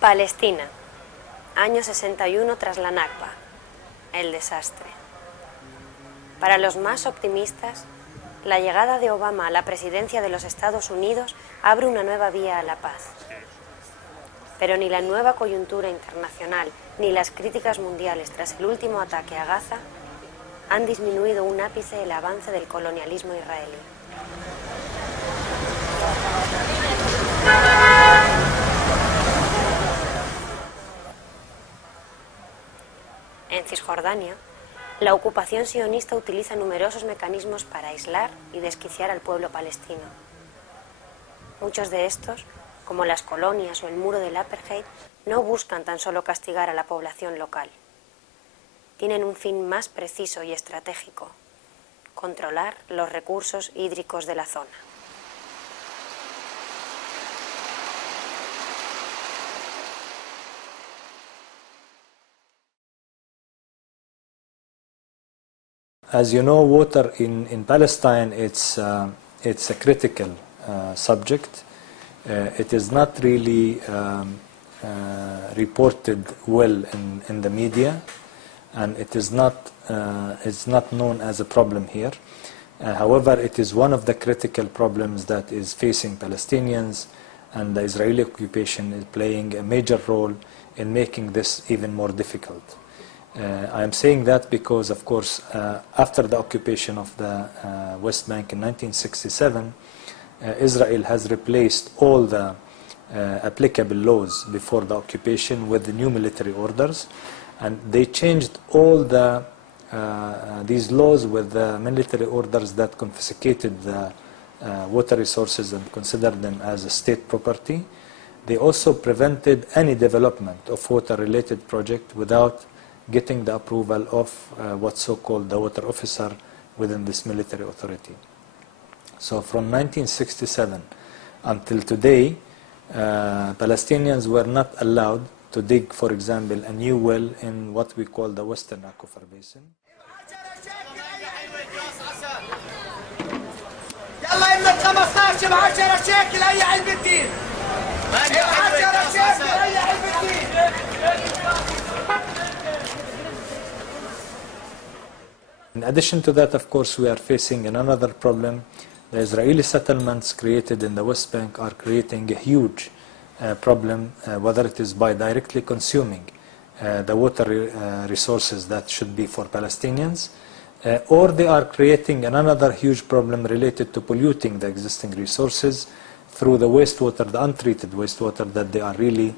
Palestina, año 61 tras la Nakba, el desastre. Para los más optimistas, la llegada de Obama a la presidencia de los Estados Unidos abre una nueva vía a la paz. Pero ni la nueva coyuntura internacional ni las críticas mundiales tras el último ataque a Gaza han disminuido un ápice el avance del colonialismo israelí. En Cisjordania, la ocupación sionista utiliza numerosos mecanismos para aislar y desquiciar al pueblo palestino. Muchos de estos, como las colonias o el muro del apartheid, no buscan tan solo castigar a la población local. Tienen un fin más preciso y estratégico: controlar los recursos hídricos de la zona. As you know, water in Palestine, it's a critical subject. It is not really reported well in the media, and it is not known as a problem here. However, it is one of the critical problems that is facing Palestinians, and the Israeli occupation is playing a major role in making this even more difficult. I am saying that because, of course, after the occupation of the West Bank in 1967, Israel has replaced all the applicable laws before the occupation with the new military orders, and they changed all these laws with the military orders that confiscated the water resources and considered them as a state property. They also prevented any development of water-related project without getting the approval of what's so-called the water officer within this military authority. So from 1967 until today, Palestinians were not allowed to dig, for example, a new well in what we call the Western Aquifer Basin. In addition to that, of course, we are facing another problem. The Israeli settlements created in the West Bank are creating a huge problem, whether it is by directly consuming the water resources that should be for Palestinians, or they are creating another huge problem related to polluting the existing resources through the wastewater, the untreated wastewater that they are really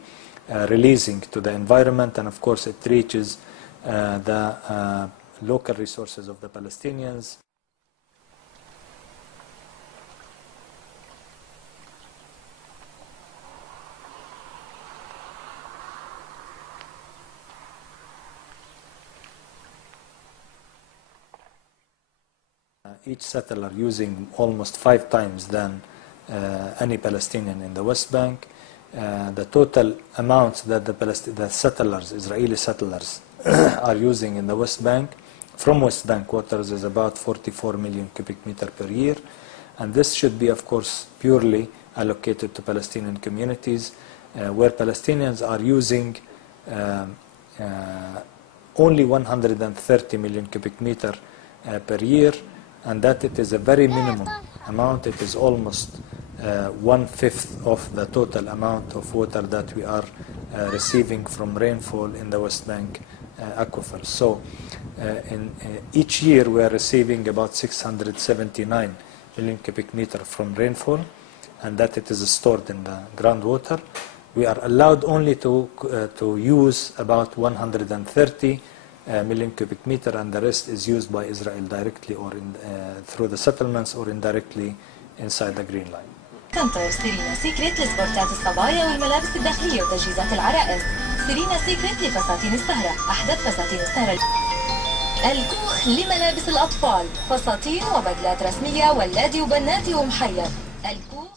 releasing to the environment, and of course it reaches the local resources of the Palestinians. Each settler using almost 5 times than any Palestinian in the West Bank. The total amounts that the settlers, Israeli settlers, are using in the West Bank from West Bank waters is about 44 million cubic meter per year, and this should be, of course, purely allocated to Palestinian communities, where Palestinians are using only 130 million cubic meter per year, and that it is a very minimum amount. It is almost 1/5 of the total amount of water that we are receiving from rainfall in the West Bank aquifers. So each year we are receiving about 679 million cubic meter from rainfall, and that it is stored in the groundwater. We are allowed only to use about 130 million cubic meter, and the rest is used by Israel directly or through the settlements or indirectly inside the Green Line. تنطر سيرينا سيكريت لسبورتات الصبايا والملابس الداخلية وتجهيزات العرائس. سيرينا سيكريت لفساتين السهرة، أحدث فساتين السهرة. الكوخ لملابس الأطفال، فساتين وبدلات رسمية ولادي وبناتي ومحير. الكوخ.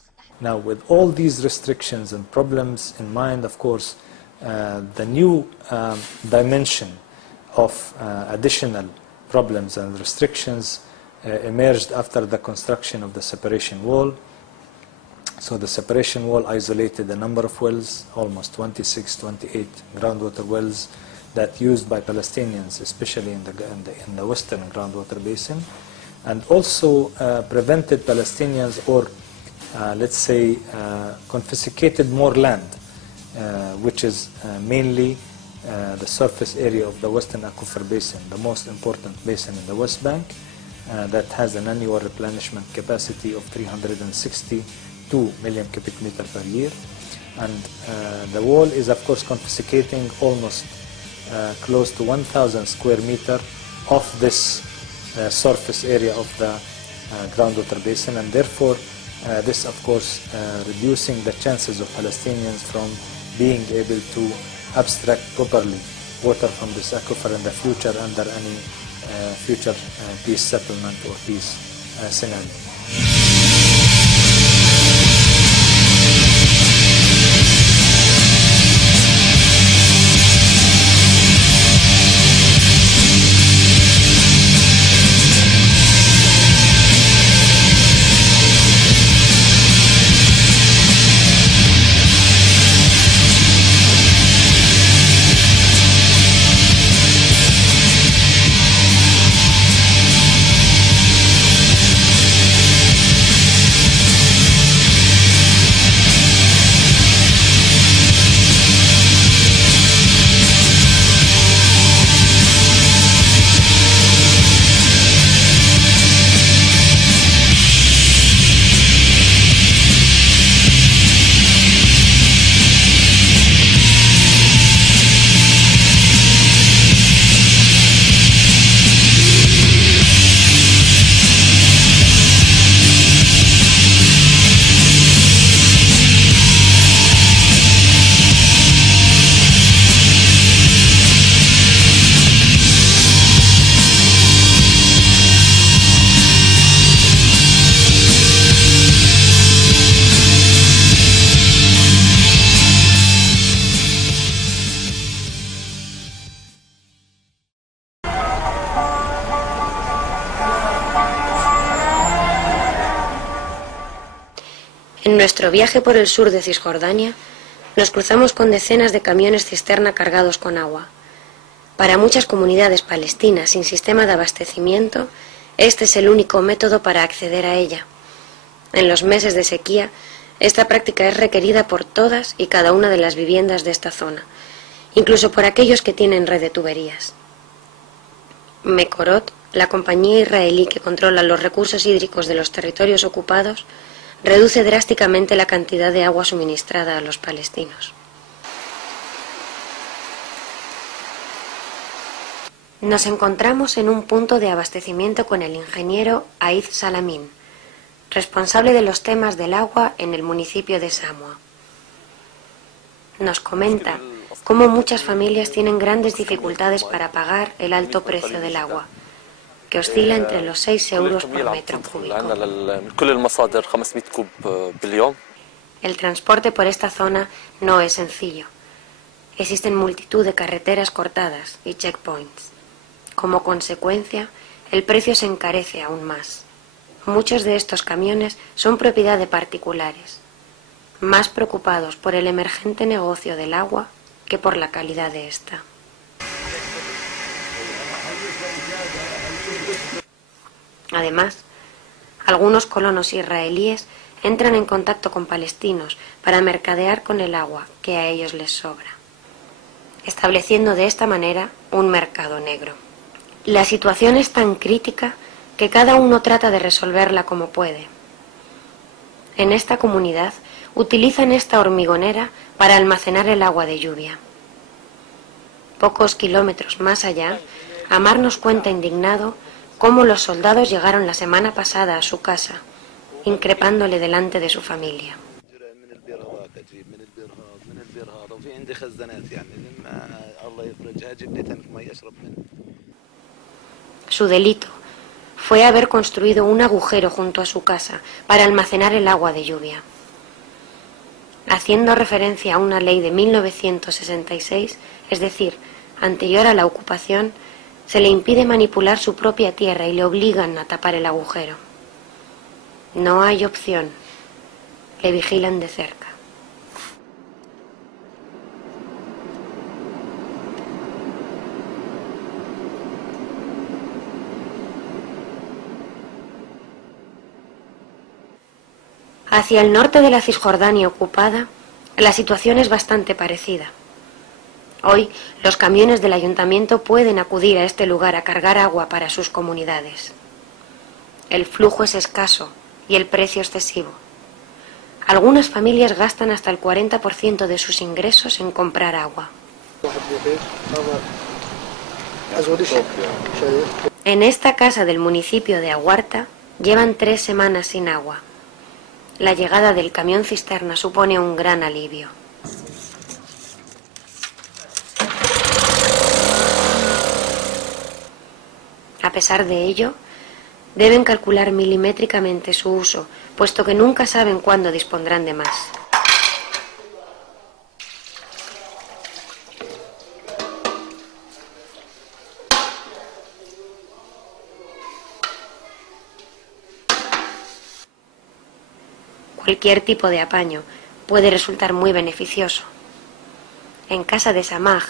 Now, with all these restrictions and problems in mind, of course, the new dimension of additional problems and restrictions emerged after the construction of the separation wall. So the separation wall isolated a number of wells, almost 26, 28 groundwater wells that used by Palestinians, especially in the western groundwater basin, and also prevented Palestinians, or let's say confiscated more land, which is mainly the surface area of the Western Aquifer Basin, the most important basin in the West Bank, that has an annual replenishment capacity of 362 million cubic meter per year. And the wall is, of course, confiscating almost close to 1,000 square meter of this surface area of the groundwater basin, and therefore this, of course, reducing the chances of Palestinians from being able to abstract properly water from this aquifer in the future under any future peace settlement or peace scenario. En nuestro viaje por el sur de Cisjordania, nos cruzamos con decenas de camiones cisterna cargados con agua. Para muchas comunidades palestinas sin sistema de abastecimiento, este es el único método para acceder a ella. En los meses de sequía, esta práctica es requerida por todas y cada una de las viviendas de esta zona, incluso por aquellos que tienen red de tuberías. Mekorot, la compañía israelí que controla los recursos hídricos de los territorios ocupados, reduce drásticamente la cantidad de agua suministrada a los palestinos. Nos encontramos en un punto de abastecimiento con el ingeniero Aid Salamín, responsable de los temas del agua en el municipio de Samoa. Nos comenta cómo muchas familias tienen grandes dificultades para pagar el alto precio del agua, que oscila entre los 6 euros por metro cúbico. El transporte por esta zona no es sencillo. Existen multitud de carreteras cortadas y checkpoints. Como consecuencia, el precio se encarece aún más. Muchos de estos camiones son propiedad de particulares, más preocupados por el emergente negocio del agua que por la calidad de esta. Además, algunos colonos israelíes entran en contacto con palestinos para mercadear con el agua que a ellos les sobra, estableciendo de esta manera un mercado negro. La situación es tan crítica que cada uno trata de resolverla como puede. En esta comunidad utilizan esta hormigonera para almacenar el agua de lluvia. Pocos kilómetros más allá, Amar nos cuenta indignado cómo los soldados llegaron la semana pasada a su casa, increpándole delante de su familia. Su delito fue haber construido un agujero junto a su casa para almacenar el agua de lluvia. Haciendo referencia a una ley de 1966, es decir, anterior a la ocupación, se le impide manipular su propia tierra y le obligan a tapar el agujero. No hay opción. que vigilan de cerca. Hacia el norte de la Cisjordania ocupada, la situación es bastante parecida. Hoy, los camiones del ayuntamiento pueden acudir a este lugar a cargar agua para sus comunidades. El flujo es escaso y el precio excesivo. Algunas familias gastan hasta el 40% de sus ingresos en comprar agua. En esta casa del municipio de Aguarta llevan 3 semanas sin agua. La llegada del camión cisterna supone un gran alivio. A pesar de ello, deben calcular milimétricamente su uso, puesto que nunca saben cuándo dispondrán de más. Cualquier tipo de apaño puede resultar muy beneficioso. En casa de Samaj,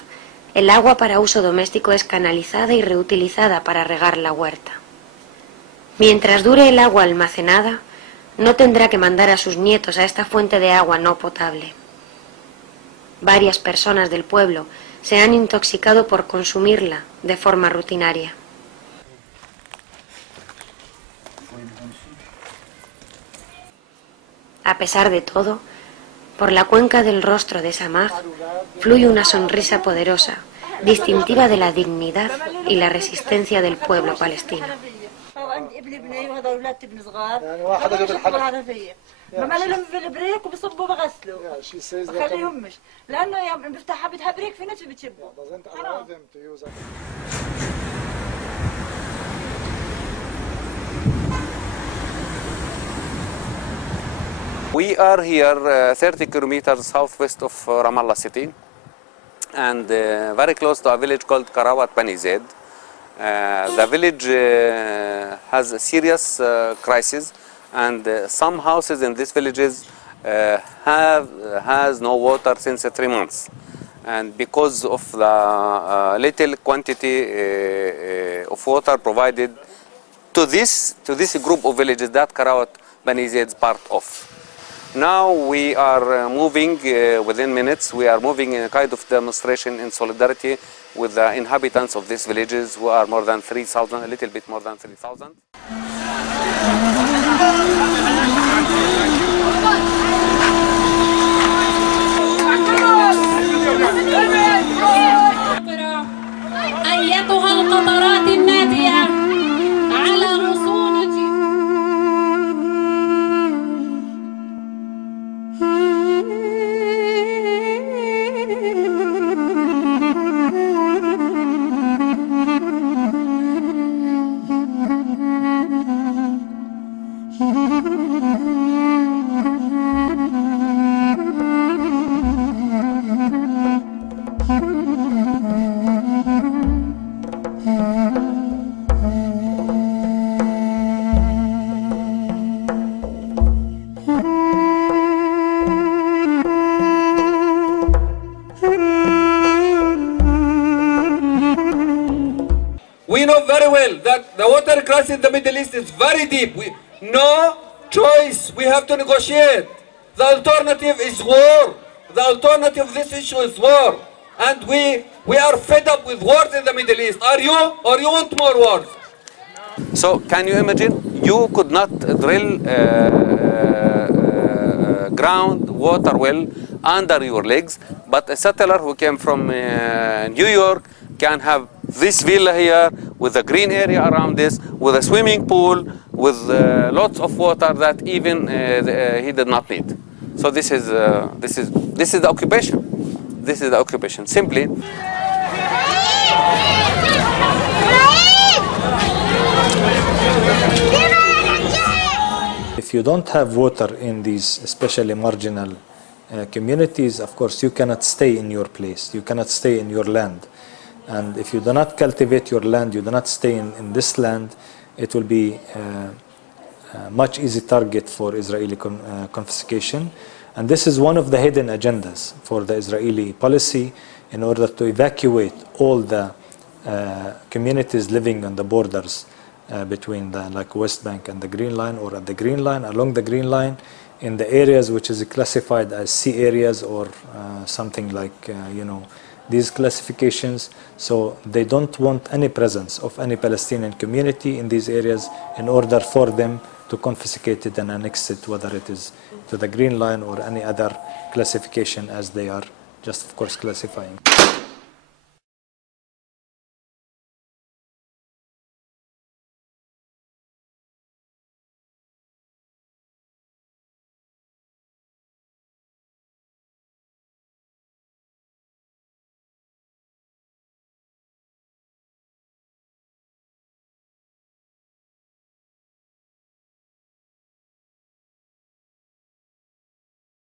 el agua para uso doméstico es canalizada y reutilizada para regar la huerta. Mientras dure el agua almacenada, no tendrá que mandar a sus nietos a esta fuente de agua no potable. Varias personas del pueblo se han intoxicado por consumirla de forma rutinaria. A pesar de todo, por la cuenca del rostro de Samaj fluye una sonrisa poderosa, distintiva de la dignidad y la resistencia del pueblo palestino. We are here 30 kilometers southwest of Ramallah city and very close to a village called Karawat Bani Zaid. The village has a serious crisis and some houses in these villages has no water since 3 months. And because of the little quantity of water provided to this group of villages that Karawat Bani Zaid is part of. Now we are moving, within minutes, we are moving in a kind of demonstration in solidarity with the inhabitants of these villages who are more than 3,000, a little bit more than 3,000. We know very well that the water crisis in the Middle East is very deep. No choice, we have to negotiate. The alternative is war. The alternative of this issue is war. And we are fed up with wars in the Middle East. Are you? Or you want more wars? So can you imagine? You could not drill ground water well under your legs, but a settler who came from New York can have this villa here with a green area around this, with a swimming pool, with lots of water that even he did not need. So this is the occupation. This is the occupation. Simply. If you don't have water in these especially marginal communities, of course you cannot stay in your place, you cannot stay in your land. And if you do not cultivate your land, you do not stay in this land, it will be much easy target for Israeli confiscation. And this is one of the hidden agendas for the Israeli policy in order to evacuate all the communities living on the borders between the West Bank and the Green Line, or at the Green Line, along the Green Line, in the areas which is classified as C areas or something like, these classifications. So they don't want any presence of any Palestinian community in these areas in order for them to confiscate it and annex it, whether it is to the Green Line or any other classification as they are just, of course, classifying.